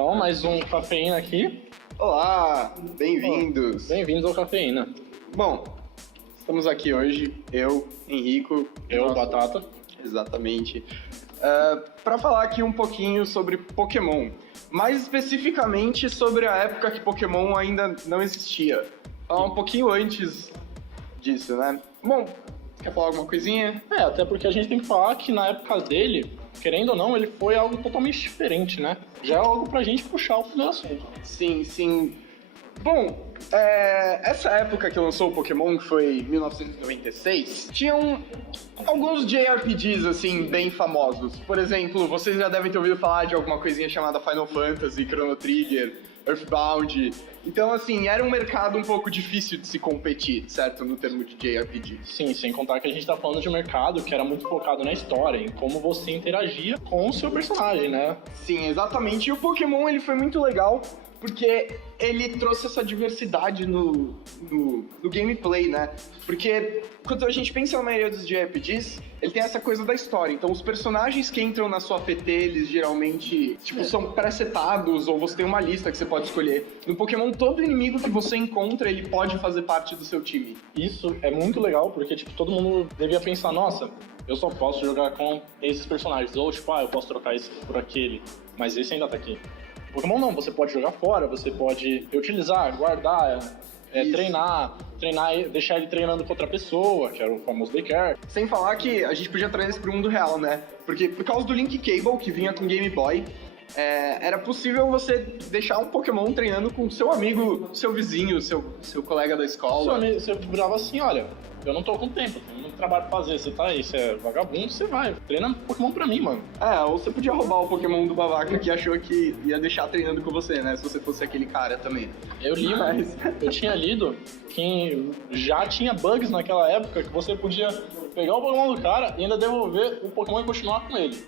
Então, mais um Cafeína aqui. Olá, bem-vindos. Bem-vindos ao Cafeína. Bom, estamos aqui hoje, eu, Henrico. Eu, Batata. Exatamente. Para falar aqui um pouquinho sobre Pokémon. Mais especificamente sobre a época que Pokémon ainda não existia. Falar um pouquinho antes disso, né? Bom, quer falar alguma coisinha? Até porque a gente tem que falar que na época dele, querendo ou não, ele foi algo totalmente diferente, né? Já é algo pra gente puxar o primeiro assunto. Sim. Bom, essa época que lançou o Pokémon, que foi 1996, tinham alguns JRPGs, assim, bem famosos. Por exemplo, vocês já devem ter ouvido falar de alguma coisinha chamada Final Fantasy, Chrono Trigger, Earthbound. Então, assim, era um mercado um pouco difícil de se competir, certo? No termo de JRPG. Sim, sem contar que a gente tá falando de um mercado que era muito focado na história, em como você interagia com o seu personagem, né? Sim, exatamente. E o Pokémon, ele foi muito legal, porque ele trouxe essa diversidade no gameplay, né? Porque quando a gente pensa na maioria dos JRPGs, ele tem essa coisa da história. Então, os personagens que entram na sua PT, eles geralmente, são pré-setados, ou você tem uma lista que você pode escolher. No Pokémon, todo inimigo que você encontra, ele pode fazer parte do seu time. Isso é muito legal, porque, todo mundo devia pensar, nossa, eu só posso jogar com esses personagens. Ou, eu posso trocar esse por aquele, mas esse ainda tá aqui. Pokémon não, você pode jogar fora, você pode utilizar, guardar, treinar, deixar ele treinando com outra pessoa, que era o famoso Daycare. Sem falar que a gente podia trazer isso pro mundo real, né? Porque por causa do Link Cable, que vinha com Game Boy, era possível você deixar um Pokémon treinando com seu amigo, seu vizinho, seu colega da escola. Você virava assim, olha, eu não tô com tempo, tenho muito trabalho pra fazer, você tá aí, você é vagabundo, você vai, treina Pokémon pra mim, mano. Ou você podia roubar o Pokémon do babaca que achou que ia deixar treinando com você, né? Se você fosse aquele cara também. Eu tinha lido que já tinha bugs naquela época que você podia pegar o Pokémon do cara e ainda devolver o Pokémon e continuar com ele.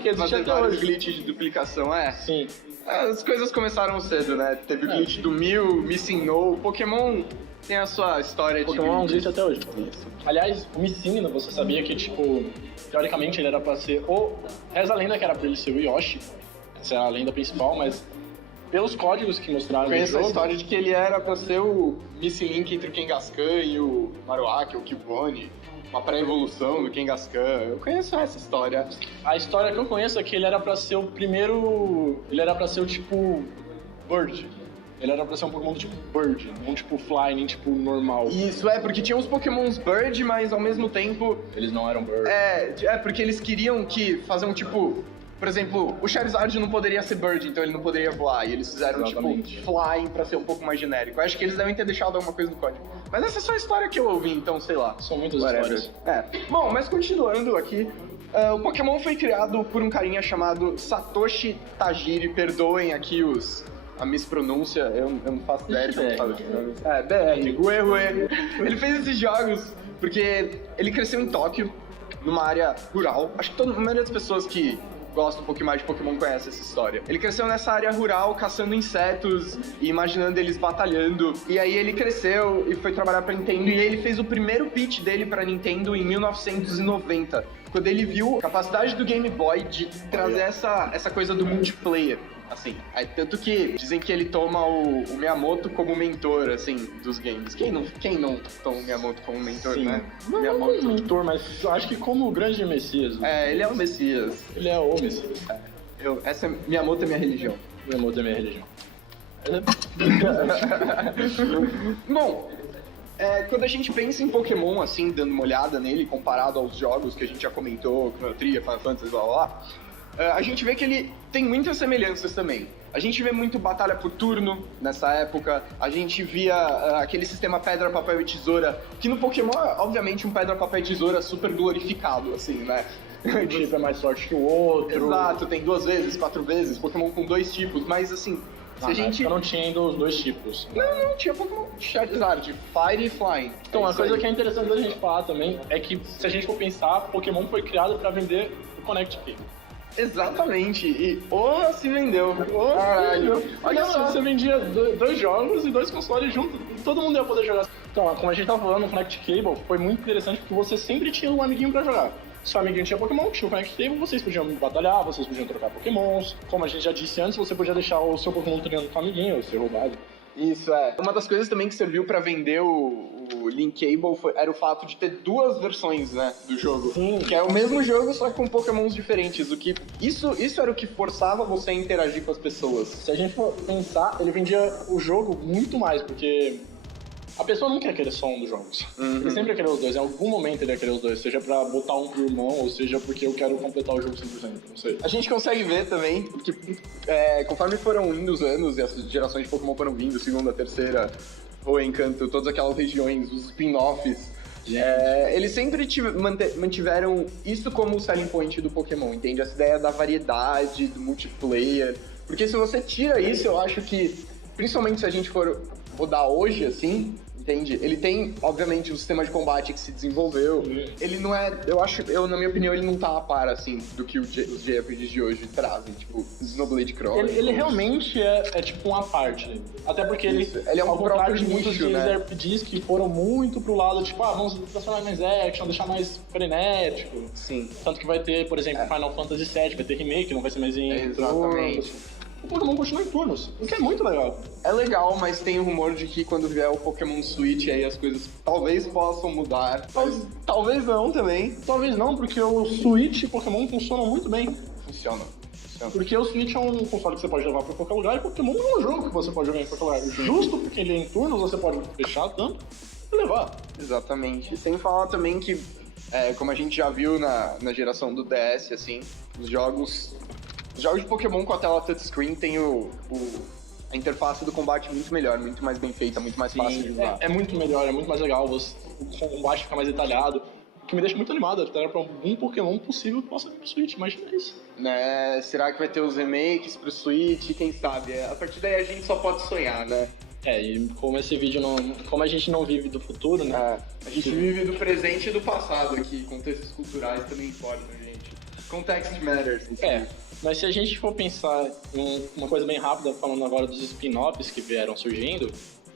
Que existe até hoje. Glitch de duplicação, Sim. As coisas começaram cedo, né? Teve o glitch do Mew, Missing No. Pokémon tem a sua história Pokémon é um glitch até hoje. Isso. Aliás, o Missing No, você sabia que, teoricamente ele era pra ser reza a lenda que era pra ele ser o Yoshi. Essa é a lenda principal, mas pelos códigos que mostraram no jogo... a história de que ele era pra ser o Missing Link entre o Kangaskhan e o Marowak, ou Kibone. Uma pré-evolução do Kangaskhan. Eu conheço essa história. A história que eu conheço é que ele era pra ser o primeiro... Ele era pra ser o tipo... Bird. Ele era pra ser um Pokémon tipo Bird, não tipo Fly, nem tipo normal. Isso, porque tinha uns Pokémons Bird, mas ao mesmo tempo... Eles não eram Bird. Porque eles queriam fazer um tipo... Por exemplo, o Charizard não poderia ser Bird, então ele não poderia voar. E eles fizeram, Flying pra ser um pouco mais genérico. Eu acho que eles devem ter deixado alguma coisa no código. Mas essa é só a história que eu ouvi, então, sei lá. São muitas histórias. Bom, mas continuando aqui, o Pokémon foi criado por um carinha chamado Satoshi Tajiri. Perdoem aqui a mispronúncia, eu não faço ideia de como fala. BR, Guerre. Ele fez esses jogos porque ele cresceu em Tóquio, numa área rural. Acho que a maioria das pessoas que gosta um pouquinho mais de Pokémon conhece essa história. Ele cresceu nessa área rural, caçando insetos e imaginando eles batalhando. E aí ele cresceu e foi trabalhar pra Nintendo. E ele fez o primeiro pitch dele pra Nintendo em 1990, quando ele viu a capacidade do Game Boy de trazer essa coisa do multiplayer. Assim, tanto que dizem que ele toma o Miyamoto como mentor, assim, dos games. Quem não toma o Miyamoto como mentor, Sim. né? Não é um mentor, mas acho que como o grande Messias. Ele é o Messias. Ele é o Messias. Miyamoto é minha religião. Miyamoto é minha religião. Bom, quando a gente pensa em Pokémon, assim, dando uma olhada nele, comparado aos jogos que a gente já comentou, Chrono Trigger, Final Fantasy, blá blá blá, a gente vê que ele tem muitas semelhanças também. A gente vê muito batalha por turno nessa época, a gente via aquele sistema pedra, papel e tesoura, que no Pokémon é obviamente um pedra, papel e tesoura super glorificado, assim, né? Um tipo é mais forte que o outro. Exato, tem 2 vezes, 4 vezes, Pokémon com 2 tipos, mas assim... Se a gente... não tinha ainda os 2 tipos. Não, tinha Pokémon Charizard, Fire e Flying. Então, uma coisa que é interessante da gente falar também é que, se a gente for pensar, Pokémon foi criado pra vender o Connect Cable. Exatamente, e se vendeu. Caralho. Olha só, você vendia 2 jogos e 2 consoles juntos, todo mundo ia poder jogar. Então, como a gente tava falando, o Connect Cable foi muito interessante porque você sempre tinha um amiguinho pra jogar. seu amiguinho tinha Pokémon, tinha o Connect Table, vocês podiam batalhar, vocês podiam trocar Pokémons. Como a gente já disse antes, você podia deixar o seu Pokémon treinando com o amiguinho, ou ser roubado. Isso, é. Uma das coisas também que serviu pra vender o Linkable era o fato de ter duas versões, né, do jogo. Sim. Que é o mesmo jogo, só que com Pokémons diferentes. Isso era o que forçava você a interagir com as pessoas. Se a gente for pensar, ele vendia o jogo muito mais, porque a pessoa não quer querer só um dos jogos. Ele sempre quer querer os dois. Em algum momento ele quer querer os dois. Seja pra botar um pro irmão, ou seja porque eu quero completar o jogo 100%. Não sei. A gente consegue ver também que conforme foram indo os anos e as gerações de Pokémon foram vindo, segunda, terceira, o Encanto, todas aquelas regiões, os spin-offs, eles sempre mantiveram isso como o selling point do Pokémon, entende? Essa ideia da variedade, do multiplayer. Porque se você tira isso, eu acho que, principalmente se a gente for rodar hoje, assim, entende? Ele tem, obviamente, um sistema de combate que se desenvolveu. Ele não é, na minha opinião, ele não tá a par, assim, do que os JRPGs de hoje trazem, tipo, Xenoblade Chronicles. Ele realmente é tipo uma parte. Até porque ele é um ao contrário próprio de muitos nicho, né? RPGs que foram muito pro lado, tipo, vamos transformar mais action, deixar mais frenético. Sim. Tanto que vai ter, por exemplo, Final Fantasy VII, vai ter remake, não vai ser mais em Exatamente. turnos. O Pokémon continua em turnos, o que é muito legal. É legal, mas tem o rumor de que quando vier o Pokémon Switch, aí as coisas talvez possam mudar. Talvez não também. Talvez não, porque o Switch e Pokémon funcionam muito bem. Funciona. Porque o Switch é um console que você pode levar pra qualquer lugar, e Pokémon é um jogo que você pode jogar em qualquer lugar. Justo porque ele é em turnos, você pode fechar tanto e levar. Exatamente. Sem falar também que, como a gente já viu na geração do DS, assim, os jogos de Pokémon com a tela touchscreen tem a interface do combate muito melhor, muito mais bem feita, muito mais fácil de usar. É muito melhor, é muito mais legal, o combate fica mais detalhado, o que me deixa muito animado, até pra algum Pokémon possível que possa vir pro Switch, imagina isso. Né? Será que vai ter os remakes pro Switch? Quem sabe? A partir daí a gente só pode sonhar, né? E como esse vídeo como a gente não vive do futuro, né? A gente vive do presente e do passado aqui, contextos culturais também importam, gente. Context matters. Mas se a gente for pensar em uma coisa bem rápida, falando agora dos spin-offs que vieram surgindo,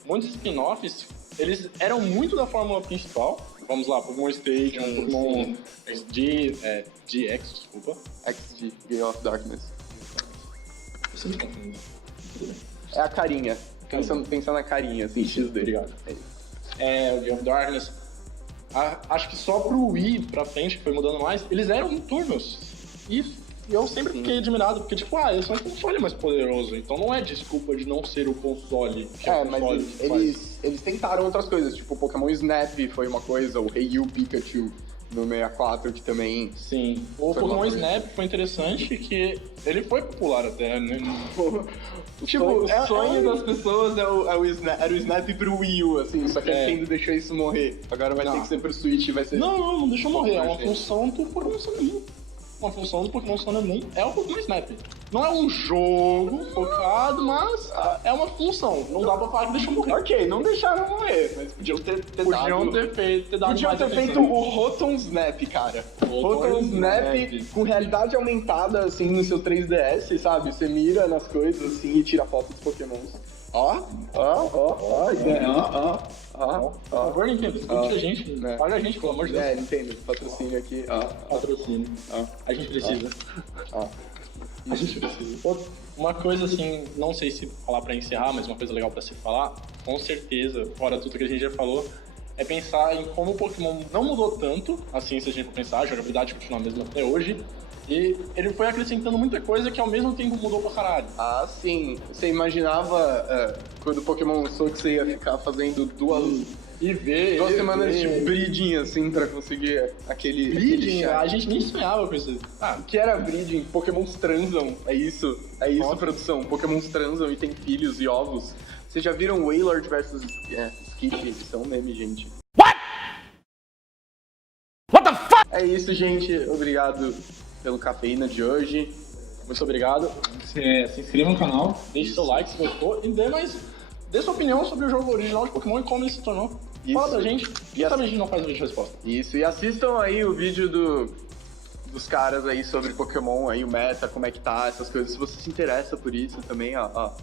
muitos spin-offs, eles eram muito da fórmula principal. Vamos lá, Pokémon Stadium, Pokémon GX, desculpa. XG, Gate of Darkness. Eu sempre confundo. É a carinha. Pensando na carinha, assim, XD. Obrigado. O Gate of Darkness. Acho que só pro Wii pra frente, que foi mudando mais, eles eram em turnos. E eu sempre fiquei admirado, porque tipo, eles são um console mais poderoso, então não é desculpa de não ser o console. Mas eles tentaram outras coisas, tipo o Pokémon Snap foi uma coisa, o Hey You Pikachu no 64 que também... Sim, o Pokémon Snap foi interessante, que ele foi popular até, né? O sonho das pessoas era o Snap pro Wii U, assim, só que a Nintendo deixou isso morrer. Agora vai ter que ser pro Switch e vai ser... Não deixou morrer, é uma função do Pokémon Sun and Moon. Uma função do Pokémon Sun and Moon é o Pokémon Snap. Não é um jogo focado, mas é uma função. Não dá pra falar que deixou morrer. Ok, não deixaram morrer, mas podiam ter dado Podiam ter feito o Rotom Snap, cara. Rotom Snap com realidade aumentada, assim, no seu 3DS, sabe? Você mira nas coisas, assim, e tira foto dos Pokémons. Por favor, Nintendo, escute a gente. Paga a gente, pelo amor de Deus. Nintendo, patrocínio aqui. Patrocínio. A gente precisa. A gente precisa. Uma coisa assim, não sei se falar pra encerrar, mas uma coisa legal pra se falar, com certeza, fora tudo que a gente já falou, é pensar em como o Pokémon não mudou tanto, assim, se a gente for pensar, a jogabilidade continua a mesma até hoje, e ele foi acrescentando muita coisa que ao mesmo tempo mudou pra caralho. Sim. Você imaginava quando o Pokémon lançou que você ia ficar fazendo duas semanas de breeding, assim, pra conseguir aquele... Breeding? A gente nem sonhava com isso. O que era breeding? Pokémons transam. É isso, produção. Pokémons transam e tem filhos e ovos. Vocês já viram Wailord versus Skitty? Isso é um meme, gente. What the fuck? É isso, gente. Obrigado pelo cafeína de hoje. Muito obrigado. Se inscreva no canal, deixe seu like se gostou e dê sua opinião sobre o jogo original de Pokémon e como ele se tornou. Fala pra gente. E a gente não faz um vídeo de resposta. Isso, e assistam aí o vídeo dos caras aí sobre Pokémon, aí o meta, como é que tá, essas coisas. Se você se interessa por isso também,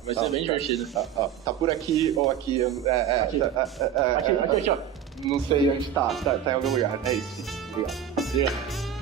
vai ser bem divertido. Tá por aqui ou aqui. Aqui, ó. Não sei onde tá em algum lugar. É isso. Obrigado.